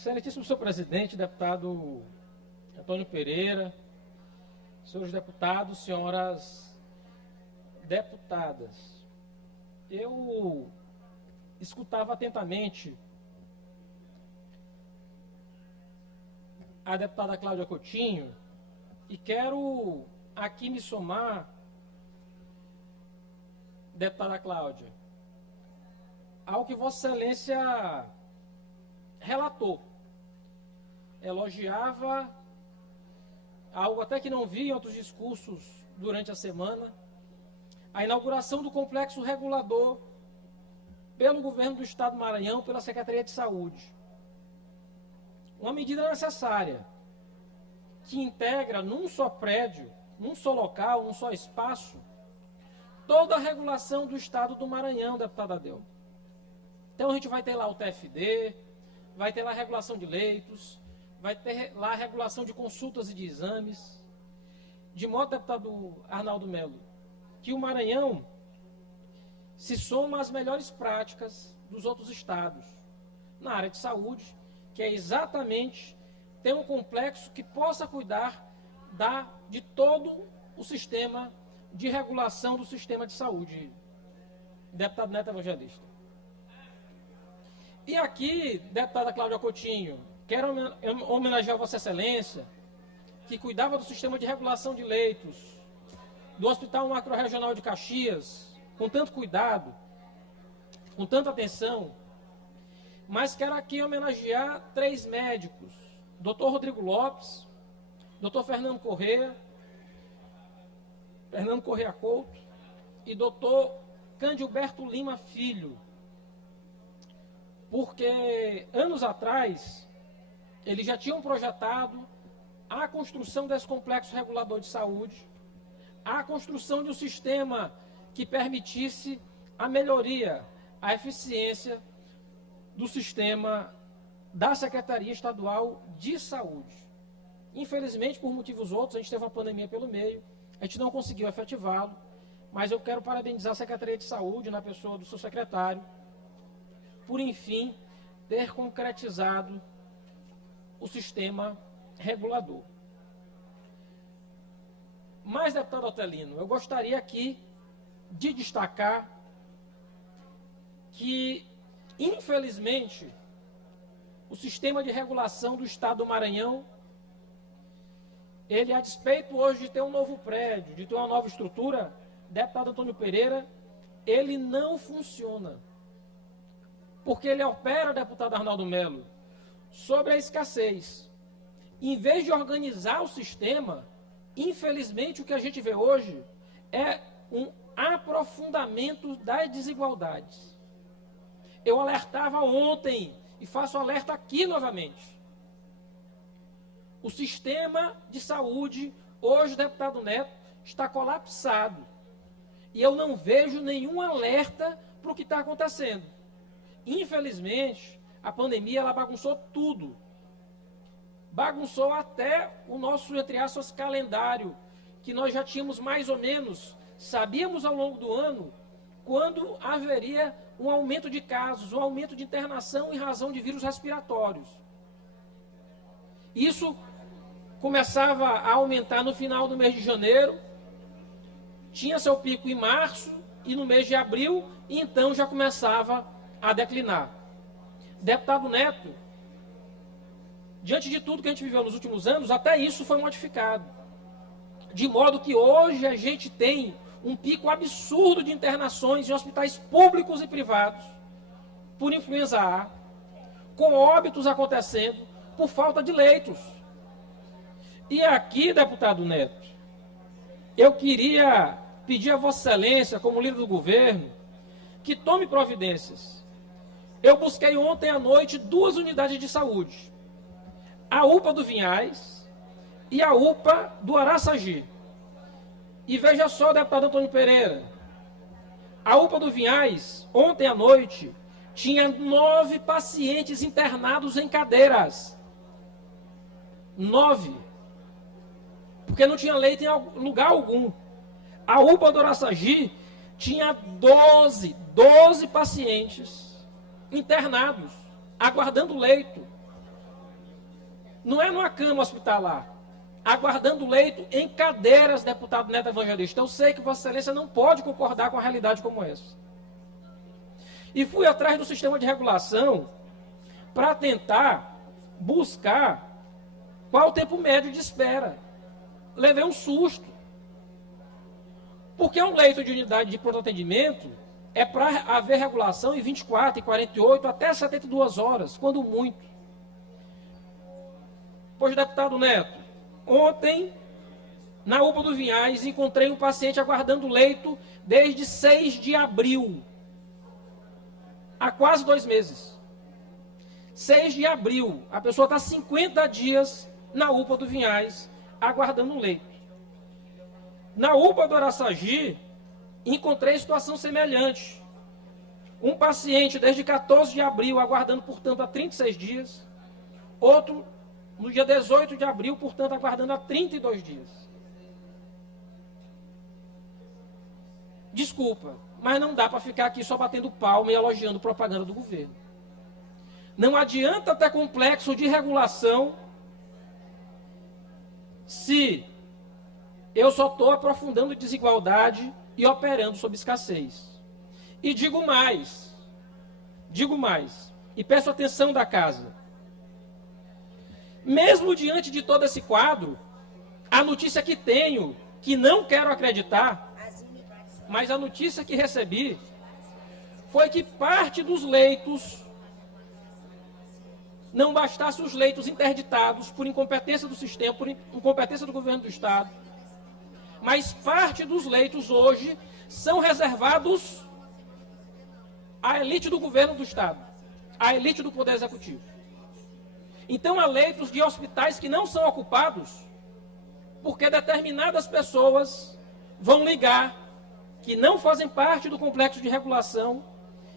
Excelentíssimo senhor presidente, deputado Antônio Pereira, senhores deputados, senhoras deputadas, eu escutava atentamente a deputada Cláudia Coutinho e quero aqui me somar, deputada Cláudia, ao que Vossa Excelência relatou. Elogiava algo até que não vi em outros discursos durante a semana, a inauguração do complexo regulador pelo governo do Estado do Maranhão, pela Secretaria de Saúde. Uma medida necessária, que integra num só prédio, num só local, num só espaço, toda a regulação do Estado do Maranhão, deputada Adel. Então a gente vai ter lá o TFD, vai ter lá a regulação de leitos, vai ter lá a regulação de consultas e de exames, de modo, deputado Arnaldo Melo, que o Maranhão se soma às melhores práticas dos outros estados na área de saúde, que é exatamente ter um complexo que possa cuidar de todo o sistema de regulação do sistema de saúde. Deputado Neto Evangelista. E aqui, deputada Cláudia Coutinho, quero homenagear Vossa Excelência, que cuidava do sistema de regulação de leitos, do Hospital Macro-Regional de Caxias, com tanto cuidado, com tanta atenção, mas quero aqui homenagear 3 médicos, Dr. Rodrigo Lopes, Dr. Fernando Corrêa Couto e Dr. Candilberto Lima Filho, porque anos atrás eles já tinham projetado a construção desse complexo regulador de saúde, a construção de um sistema que permitisse a melhoria, a eficiência do sistema da Secretaria Estadual de Saúde. Infelizmente, por motivos outros, a gente teve uma pandemia pelo meio, a gente não conseguiu efetivá-lo, mas eu quero parabenizar a Secretaria de Saúde, na pessoa do seu secretário, por, enfim, ter concretizado o sistema regulador. Mas, deputado Otelino, eu gostaria aqui de destacar que, infelizmente, o sistema de regulação do Estado do Maranhão, ele, a despeito hoje de ter um novo prédio, de ter uma nova estrutura, deputado Antônio Pereira, ele não funciona. Porque ele opera, deputado Arnaldo Melo, sobre a escassez. Em vez de organizar o sistema, infelizmente o que a gente vê hoje é um aprofundamento das desigualdades. Eu alertava ontem e faço alerta aqui novamente. O sistema de saúde, hoje, deputado Neto, está colapsado. E eu não vejo nenhum alerta para o que está acontecendo. Infelizmente, a pandemia ela bagunçou tudo. Bagunçou até o nosso, entre aspas, calendário, que nós já tínhamos mais ou menos, sabíamos ao longo do ano, quando haveria um aumento de casos, um aumento de internação em razão de vírus respiratórios. Isso começava a aumentar no final do mês de janeiro, tinha seu pico em março e no mês de abril, e então já começava a declinar. Deputado Neto, diante de tudo que a gente viveu nos últimos anos, até isso foi modificado. De modo que hoje a gente tem um pico absurdo de internações em hospitais públicos e privados por influenza A, com óbitos acontecendo por falta de leitos. E aqui, deputado Neto, eu queria pedir a Vossa Excelência, como líder do governo, que tome providências. Eu busquei ontem à noite 2 unidades de saúde, a UPA do Vinhais e a UPA do Araçagi. E veja só, deputado Antônio Pereira, a UPA do Vinhais, ontem à noite, tinha 9 pacientes internados em cadeiras. 9. Porque não tinha leito em lugar algum. A UPA do Araçagi tinha 12 pacientes internados, aguardando leito. Não é numa cama hospitalar, aguardando leito em cadeiras, deputado Neto Evangelista. Eu sei que Vossa Excelência não pode concordar com a realidade como essa. E fui atrás do sistema de regulação para tentar buscar qual o tempo médio de espera. Levei um susto. Porque um leito de unidade de pronto atendimento é para haver regulação em 24, em 48, até 72 horas, quando muito. Pois, deputado Neto, ontem, na UPA do Vinhais, encontrei um paciente aguardando leito desde 6 de abril. Há quase 2 meses. 6 de abril, a pessoa está 50 dias na UPA do Vinhais, aguardando um leito. Na UPA do Araçagi, encontrei situação semelhante. Um paciente desde 14 de abril, aguardando, portanto, há 36 dias. Outro, no dia 18 de abril, portanto, aguardando há 32 dias. Desculpa, mas não dá para ficar aqui só batendo palma e elogiando propaganda do governo. Não adianta ter complexo de regulação se eu só estou aprofundando desigualdade e operando sob escassez. E digo mais, e peço atenção da casa. Mesmo diante de todo esse quadro, a notícia que tenho, que não quero acreditar, mas a notícia que recebi, foi que parte dos leitos, não bastasse os leitos interditados por incompetência do sistema, por incompetência do governo do Estado, mas parte dos leitos hoje são reservados à elite do governo do Estado, à elite do Poder Executivo. Então há leitos de hospitais que não são ocupados porque determinadas pessoas vão ligar que não fazem parte do complexo de regulação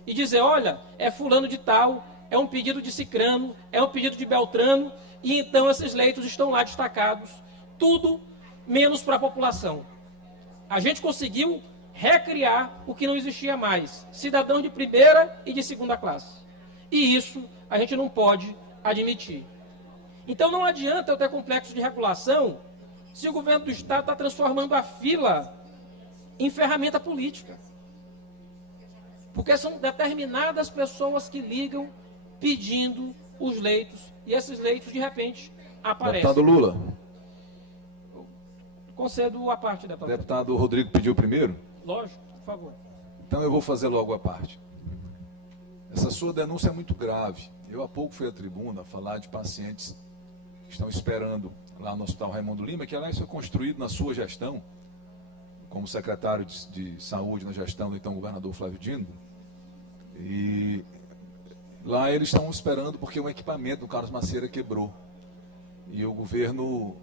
e dizer, olha, é fulano de tal, é um pedido de cicrano, é um pedido de beltrano, e então esses leitos estão lá destacados, tudo menos para a população. A gente conseguiu recriar o que não existia mais, cidadãos de primeira e de segunda classe. E isso a gente não pode admitir. Então não adianta eu ter complexo de regulação se o governo do Estado está transformando a fila em ferramenta política. Porque são determinadas pessoas que ligam pedindo os leitos, e esses leitos de repente aparecem. Deputado Lula. Concedo a parte, deputado. Deputado Rodrigo pediu primeiro? Lógico, por favor. Então eu vou fazer logo a parte. Essa sua denúncia é muito grave. Eu há pouco fui à tribuna falar de pacientes que estão esperando lá no Hospital Raimundo Lima, que aliás foi construído na sua gestão, como secretário de saúde na gestão do então governador Flávio Dino. E lá eles estão esperando porque um equipamento do Carlos Macieira quebrou. E o governo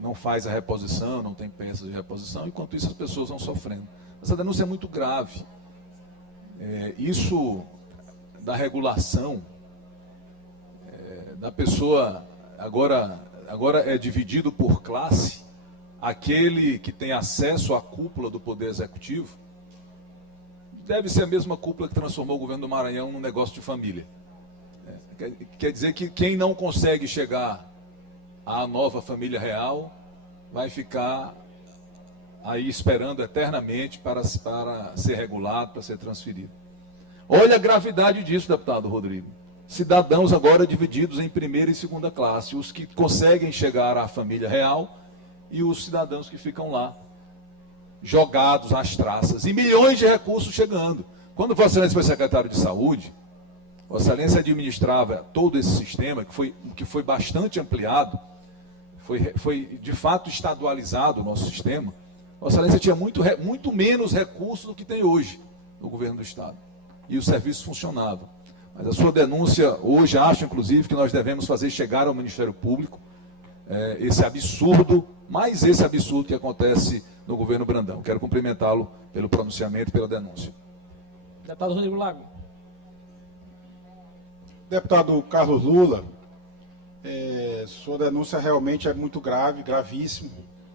não faz a reposição, não tem peças de reposição, enquanto isso as pessoas vão sofrendo. Essa denúncia é muito grave. Isso da regulação, da pessoa, agora é dividido por classe, aquele que tem acesso à cúpula do Poder Executivo, deve ser a mesma cúpula que transformou o governo do Maranhão num negócio de família. Quer dizer que quem não consegue chegar à nova família real vai ficar aí esperando eternamente para ser regulado, para ser transferido. Olha a gravidade disso, deputado Rodrigo. Cidadãos agora divididos em primeira e segunda classe, os que conseguem chegar à família real e os cidadãos que ficam lá, jogados às traças, e milhões de recursos chegando. Quando Vossa Excelência foi secretário de Saúde, Vossa Excelência administrava todo esse sistema, que foi bastante ampliado, foi de fato estadualizado o nosso sistema. Vossa Excelência tinha muito menos recursos do que tem hoje no governo do Estado. E os serviços funcionavam. Mas a sua denúncia, hoje, acho inclusive que nós devemos fazer chegar ao Ministério Público esse absurdo, mais esse absurdo que acontece no governo Brandão. Quero cumprimentá-lo pelo pronunciamento e pela denúncia. Deputado Rodrigo Lago. Deputado Carlos Lula, sua denúncia realmente é muito grave, gravíssimo.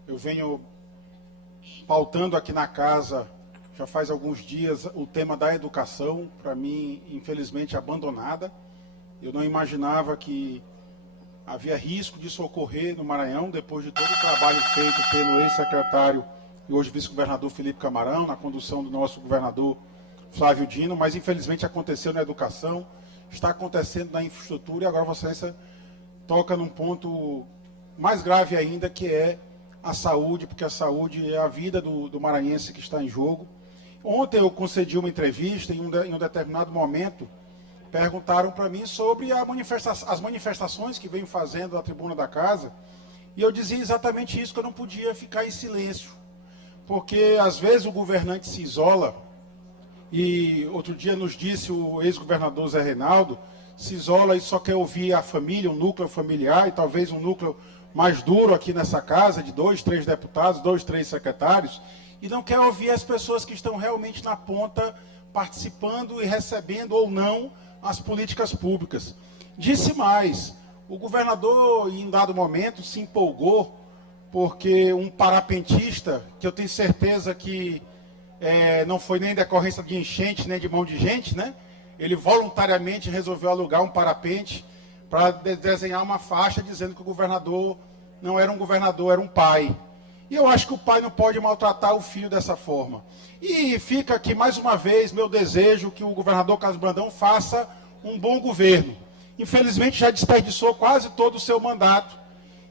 Eu venho pautando aqui na casa, já faz alguns dias, o tema da educação, para mim, infelizmente, abandonada. Eu não imaginava que havia risco disso ocorrer no Maranhão, depois de todo o trabalho feito pelo ex-secretário e hoje vice-governador Felipe Camarão, na condução do nosso governador Flávio Dino, mas infelizmente aconteceu na educação, está acontecendo na infraestrutura, e agora Vossa Excelência toca num ponto mais grave ainda, que é a saúde, porque a saúde é a vida do maranhense que está em jogo. Ontem eu concedi uma entrevista, em um determinado momento, perguntaram para mim sobre as manifestações que venho fazendo na tribuna da casa, e eu dizia exatamente isso, que eu não podia ficar em silêncio, porque às vezes o governante se isola, e outro dia nos disse o ex-governador Zé Reinaldo, se isola e só quer ouvir a família, um núcleo familiar, e talvez um núcleo mais duro aqui nessa casa, de 2, 3 deputados, 2, 3 secretários, e não quer ouvir as pessoas que estão realmente na ponta, participando e recebendo ou não as políticas públicas. Disse mais, o governador, em dado momento, se empolgou, porque um parapentista, que eu tenho certeza que não foi nem decorrência de enchente, nem de mão de gente, né? Ele voluntariamente resolveu alugar um parapente para desenhar uma faixa dizendo que o governador não era um governador, era um pai. E eu acho que o pai não pode maltratar o filho dessa forma. E fica aqui mais uma vez meu desejo que o governador Carlos Brandão faça um bom governo. Infelizmente já desperdiçou quase todo o seu mandato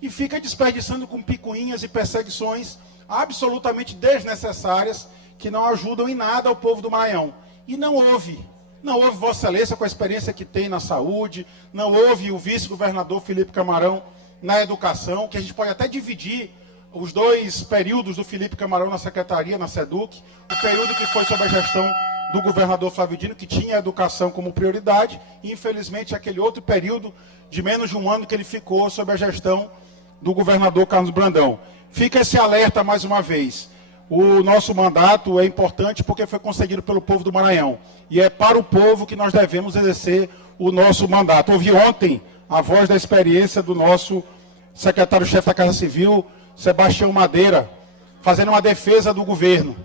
e fica desperdiçando com picuinhas e perseguições absolutamente desnecessárias que não ajudam em nada ao povo do Maranhão. E não houve Vossa Excelência com a experiência que tem na saúde, não houve o vice-governador Felipe Camarão na educação, que a gente pode até dividir os 2 períodos do Felipe Camarão na secretaria, na SEDUC, o período que foi sob a gestão do governador Flávio Dino, que tinha a educação como prioridade, e infelizmente aquele outro período de menos de um ano que ele ficou sob a gestão do governador Carlos Brandão. Fica esse alerta mais uma vez. O nosso mandato é importante porque foi concedido pelo povo do Maranhão. E é para o povo que nós devemos exercer o nosso mandato. Ouvi ontem a voz da experiência do nosso secretário-chefe da Casa Civil, Sebastião Madeira, fazendo uma defesa do governo.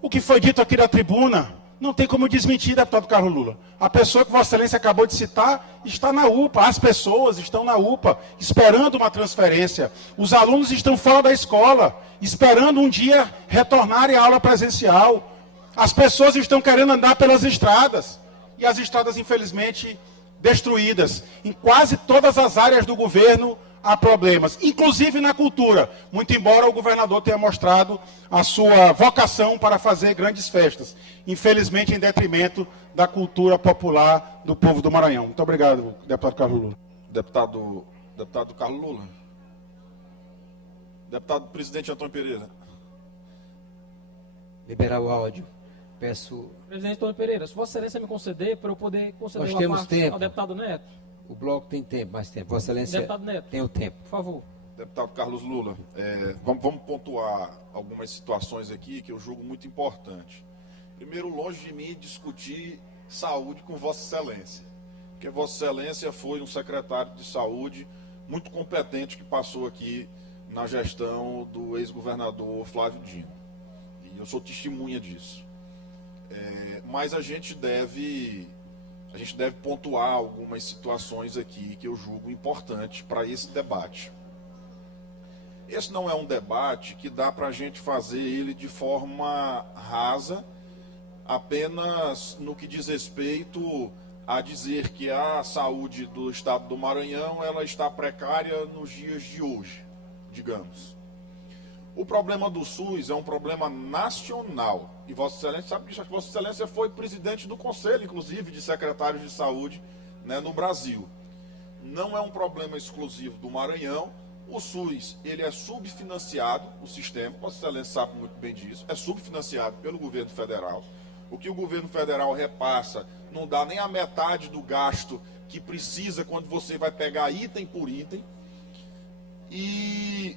O que foi dito aqui na tribuna não tem como desmentir, deputado Carlos Lula. A pessoa que Vossa Excelência acabou de citar está na UPA, as pessoas estão na UPA, esperando uma transferência. Os alunos estão fora da escola, esperando um dia retornarem à aula presencial. As pessoas estão querendo andar pelas estradas, e as estradas, infelizmente, destruídas. Em quase todas as áreas do governo há problemas, inclusive na cultura, muito embora o governador tenha mostrado a sua vocação para fazer grandes festas, infelizmente em detrimento da cultura popular do povo do Maranhão. Muito obrigado, deputado Carlos Lula. Deputado Carlos Lula. Deputado presidente Antônio Pereira. Liberar o áudio. Peço... Presidente Antônio Pereira, se Vossa Excelência me conceder, para eu poder conceder Nós uma temos parte tempo. ao deputado Neto. O bloco tem tempo, mais tempo. Vossa Excelência Deputado Neto, tem o tempo. por favor. Deputado Carlos Lula, vamos pontuar algumas situações aqui que eu julgo muito importante. Primeiro, longe de mim discutir saúde com Vossa Excelência, porque Vossa Excelência foi um secretário de saúde muito competente que passou aqui na gestão do ex-governador Flávio Dino. E eu sou testemunha disso. Mas a gente deve pontuar algumas situações aqui que eu julgo importantes para esse debate. Esse não é um debate que dá para a gente fazer ele de forma rasa, apenas no que diz respeito a dizer que a saúde do estado do Maranhão ela está precária nos dias de hoje, digamos. O problema do SUS é um problema nacional, e Vossa Excelência sabe disso, Vossa Excelência foi presidente do Conselho, inclusive, de secretários de saúde, né, no Brasil. Não é um problema exclusivo do Maranhão. O SUS, ele é subfinanciado, o sistema, Vossa Excelência sabe muito bem disso, é subfinanciado pelo governo federal. O que o governo federal repassa não dá nem a metade do gasto que precisa quando você vai pegar item por item. E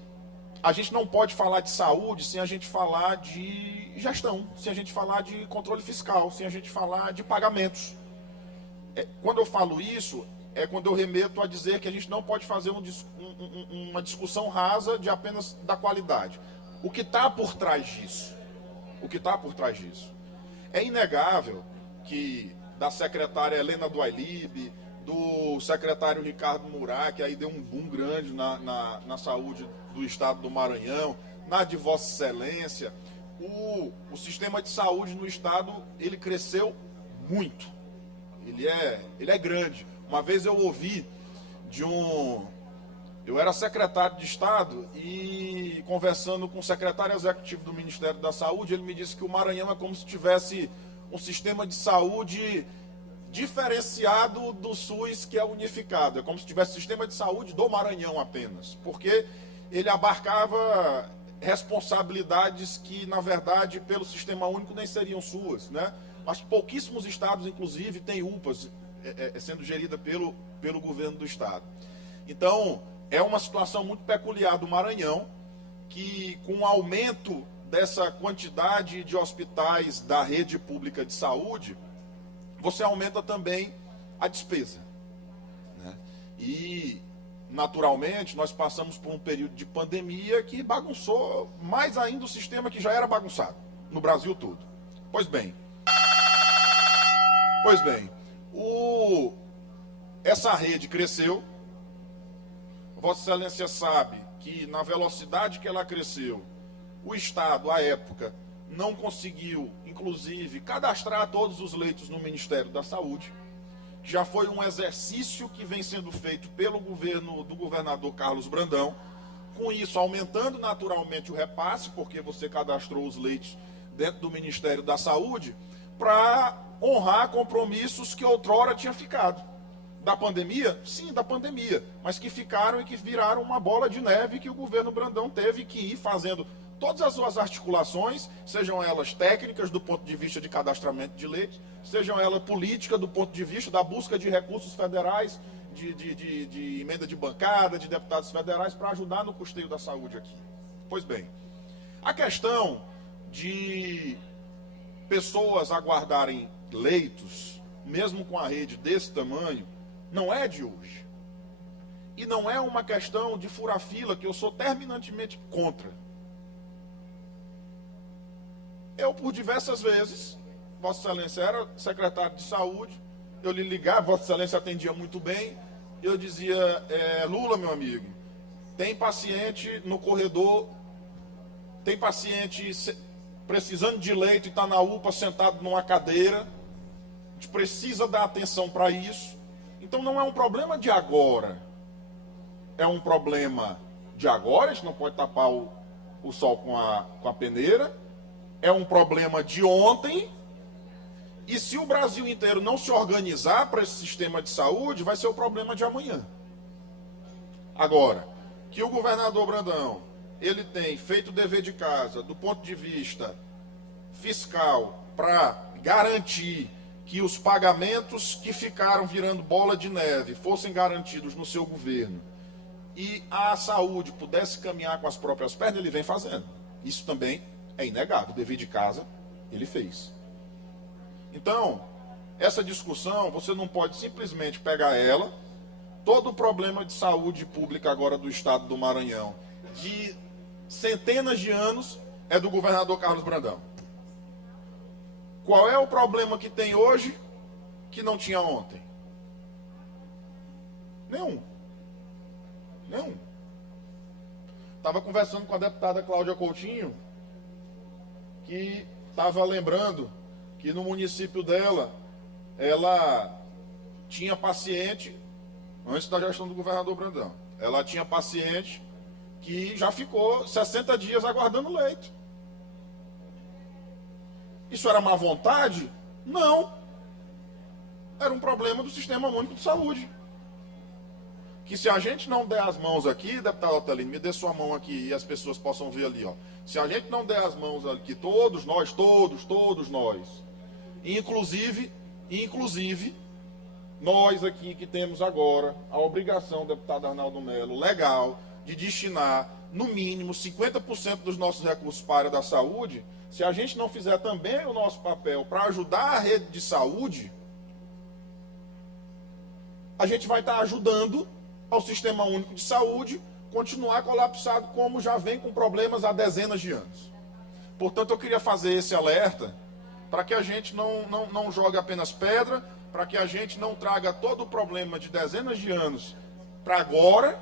a gente não pode falar de saúde sem a gente falar de gestão, sem a gente falar de controle fiscal, sem a gente falar de pagamentos. Quando eu falo isso, é quando eu remeto a dizer que a gente não pode fazer uma discussão rasa de apenas da qualidade. O que está por trás disso? O que está por trás disso? É inegável que da secretária Helena Duailib, do secretário Ricardo Murat, que aí deu um boom grande na saúde do estado do Maranhão, na de Vossa Excelência. O sistema de saúde no estado, ele cresceu muito. Ele é grande. Uma vez eu ouvi eu era secretário de Estado e conversando com o secretário executivo do Ministério da Saúde, ele me disse que o Maranhão é como se tivesse um sistema de saúde diferenciado do SUS, que é unificado. É como se tivesse sistema de saúde do Maranhão apenas, porque ele abarcava responsabilidades que, na verdade, pelo sistema único nem seriam suas, né? Acho que pouquíssimos estados, inclusive, têm UPAs sendo gerida pelo governo do estado. Então, é uma situação muito peculiar do Maranhão, que com o aumento dessa quantidade de hospitais da rede pública de saúde, você aumenta também a despesa, né? E, naturalmente, nós passamos por um período de pandemia que bagunçou mais ainda o sistema que já era bagunçado no Brasil todo. Pois bem, essa rede cresceu. Vossa Excelência sabe que na velocidade que ela cresceu, o Estado, à época, não conseguiu, inclusive, cadastrar todos os leitos no Ministério da Saúde. Já foi um exercício que vem sendo feito pelo governo do governador Carlos Brandão, com isso aumentando naturalmente o repasse, porque você cadastrou os leitos dentro do Ministério da Saúde, para honrar compromissos que outrora tinha ficado. Da pandemia? Sim, da pandemia, mas que ficaram e que viraram uma bola de neve que o governo Brandão teve que ir fazendo todas as suas articulações, sejam elas técnicas do ponto de vista de cadastramento de leitos, sejam elas políticas do ponto de vista da busca de recursos federais, de emenda de bancada, de deputados federais, para ajudar no custeio da saúde aqui. Pois bem, a questão de pessoas aguardarem leitos, mesmo com a rede desse tamanho, não é de hoje. E não é uma questão de fura-fila, que eu sou terminantemente contra. Eu, por diversas vezes, Vossa Excelência era secretário de saúde, eu lhe ligava, Vossa Excelência atendia muito bem, eu dizia, Lula, meu amigo, tem paciente no corredor, tem paciente precisando de leito e está na UPA sentado numa cadeira, a gente precisa dar atenção para isso. Então não é um problema de agora, é um problema de agora, a gente não pode tapar o sol com a peneira, é um problema de ontem, e se o Brasil inteiro não se organizar para esse sistema de saúde, vai ser o problema de amanhã. Agora, que o governador Brandão, ele tem feito o dever de casa do ponto de vista fiscal para garantir que os pagamentos que ficaram virando bola de neve fossem garantidos no seu governo e a saúde pudesse caminhar com as próprias pernas, ele vem fazendo. Isso também é inegável, o dever de casa ele fez. Então, essa discussão, você não pode simplesmente pegar ela, todo o problema de saúde pública agora do estado do Maranhão, de centenas de anos, é do governador Carlos Brandão. Qual é o problema que tem hoje que não tinha ontem? Nenhum. Estava conversando com a deputada Cláudia Coutinho, que estava lembrando que no município dela, ela tinha paciente, antes da gestão do governador Brandão, ela tinha paciente que já ficou 60 dias aguardando leito. Isso era má vontade? Não. Era um problema do Sistema Único de Saúde. Que se a gente não der as mãos aqui, deputado Otelino, me dê sua mão aqui e as pessoas possam ver ali, ó. Se a gente não der as mãos aqui, todos nós, inclusive, nós aqui que temos agora a obrigação, deputado Arnaldo Melo, legal, de destinar, no mínimo, 50% dos nossos recursos para a área da saúde. Se a gente não fizer também o nosso papel para ajudar a rede de saúde, a gente vai estar ajudando ao Sistema Único de Saúde continuar colapsado, como já vem com problemas há dezenas de anos. Portanto, eu queria fazer esse alerta para que a gente não jogue apenas pedra, para que a gente não traga todo o problema de dezenas de anos para agora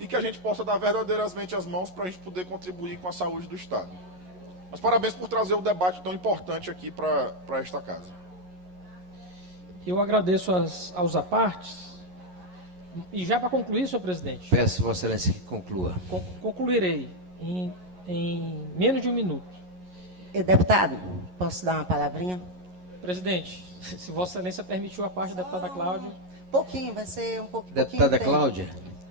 e que a gente possa dar verdadeiramente as mãos para a gente poder contribuir com a saúde do Estado. Mas parabéns por trazer um debate tão importante aqui para esta casa. Eu agradeço aos apartes. E já para concluir, senhor presidente. Peço, Vossa Excelência, que conclua. Concluirei em menos de um minuto. Deputado, posso dar uma palavrinha? Presidente, se Vossa Excelência permitiu a parte da deputada Cláudia. Pouquinho, vai ser um pouquinho. Deputada tempo. Cláudia,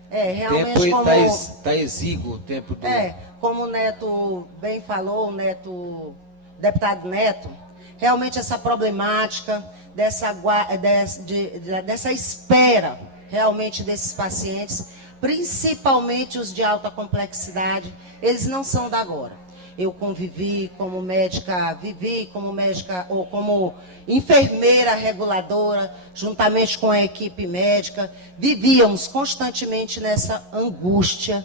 Realmente tempo como... está exíguo o tempo do... Como o Neto bem falou, deputado Neto, realmente essa problemática dessa espera realmente desses pacientes, principalmente os de alta complexidade, eles não são da agora. Eu vivi como médica ou como enfermeira reguladora, juntamente com a equipe médica, vivíamos constantemente nessa angústia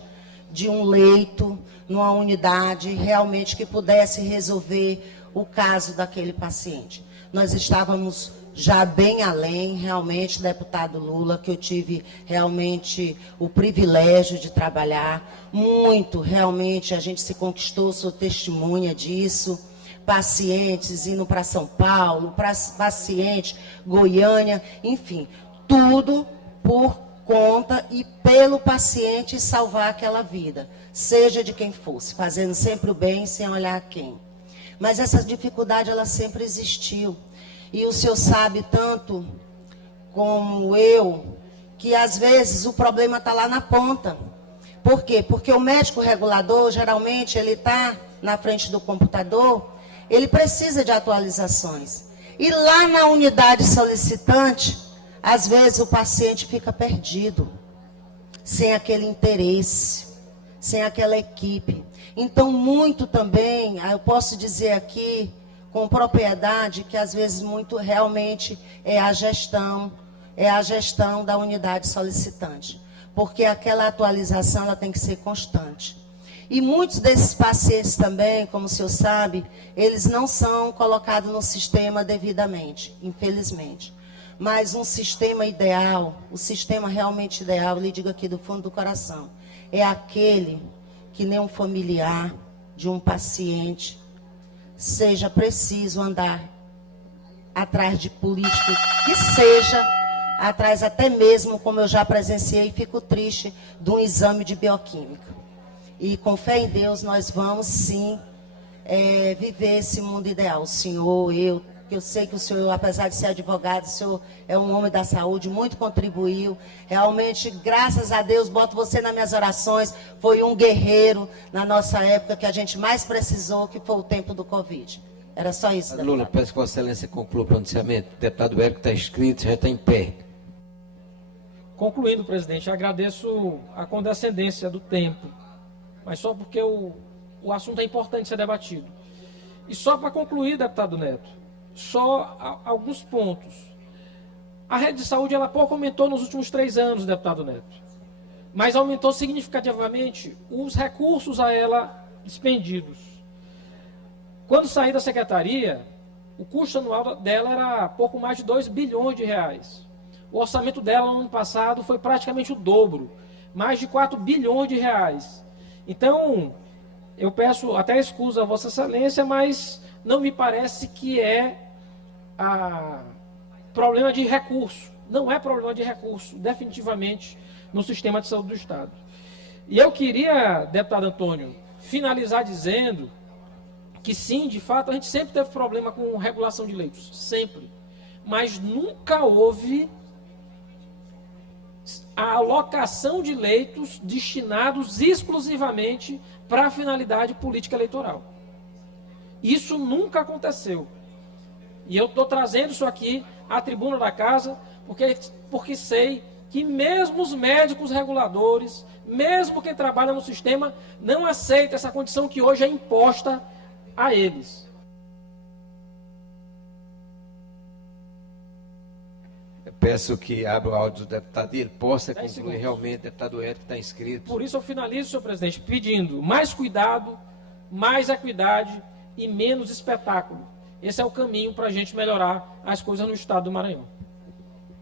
de um leito, numa unidade, realmente que pudesse resolver o caso daquele paciente. Nós estávamos já bem além, realmente, deputado Lula, que eu tive realmente o privilégio de trabalhar muito, realmente, a gente se conquistou, sou testemunha disso, pacientes indo para São Paulo, paciente, Goiânia, enfim, tudo por conta e pelo paciente salvar aquela vida, seja de quem fosse, fazendo sempre o bem, sem olhar a quem. Mas essa dificuldade, ela sempre existiu. E o senhor sabe tanto como eu, que às vezes o problema está lá na ponta. Por quê? Porque o médico regulador, geralmente, ele está na frente do computador, ele precisa de atualizações. E lá na unidade solicitante, às vezes o paciente fica perdido, sem aquele interesse, sem aquela equipe. Então, muito também, eu posso dizer aqui, com propriedade, que às vezes muito realmente é a gestão da unidade solicitante. Porque aquela atualização ela tem que ser constante. E muitos desses pacientes também, como o senhor sabe, eles não são colocados no sistema devidamente, infelizmente. Mas um sistema ideal, o sistema realmente ideal, eu lhe digo aqui do fundo do coração, é aquele que nem um familiar de um paciente seja preciso andar atrás de político, que seja atrás até mesmo, como eu já presenciei, fico triste, de um exame de bioquímica. E com fé em Deus, nós vamos sim viver esse mundo ideal. O senhor, eu sei que o senhor, apesar de ser advogado, o senhor é um homem da saúde, muito contribuiu. Realmente, graças a Deus, boto você nas minhas orações. Foi um guerreiro na nossa época que a gente mais precisou, que foi o tempo do Covid. Era só isso, deputado. Lula, peço que Vossa Excelência conclua o pronunciamento. O deputado Érico está inscrito, já está em pé. Concluindo, presidente, agradeço a condescendência do tempo, mas só porque o assunto é importante ser debatido. E só para concluir, deputado Neto, só alguns pontos. A rede de saúde, ela pouco aumentou nos últimos 3 anos, deputado Neto. Mas aumentou significativamente os recursos a ela expendidos. Quando saí da secretaria, o custo anual dela era pouco mais de 2 bilhões de reais. O orçamento dela no ano passado foi praticamente o dobro, mais de 4 bilhões de reais. Então, eu peço até excusa a Vossa Excelência, mas não me parece que é problema de recurso. Não é problema de recurso, definitivamente, no sistema de saúde do Estado. E eu queria, deputado Antônio, finalizar dizendo que sim, de fato, a gente sempre teve problema com regulação de leitos, sempre. Mas nunca houve a alocação de leitos destinados exclusivamente para a finalidade política eleitoral. Isso nunca aconteceu. E eu estou trazendo isso aqui à tribuna da casa, porque sei que mesmo os médicos reguladores, mesmo quem trabalha no sistema, não aceita essa condição que hoje é imposta a eles. Eu peço que abra o áudio do deputado e ele possa 10 concluir segundos. realmente. O deputado Érico está inscrito. Por isso eu finalizo, senhor presidente, pedindo mais cuidado, mais equidade e menos espetáculo. Esse é o caminho para a gente melhorar as coisas no estado do Maranhão.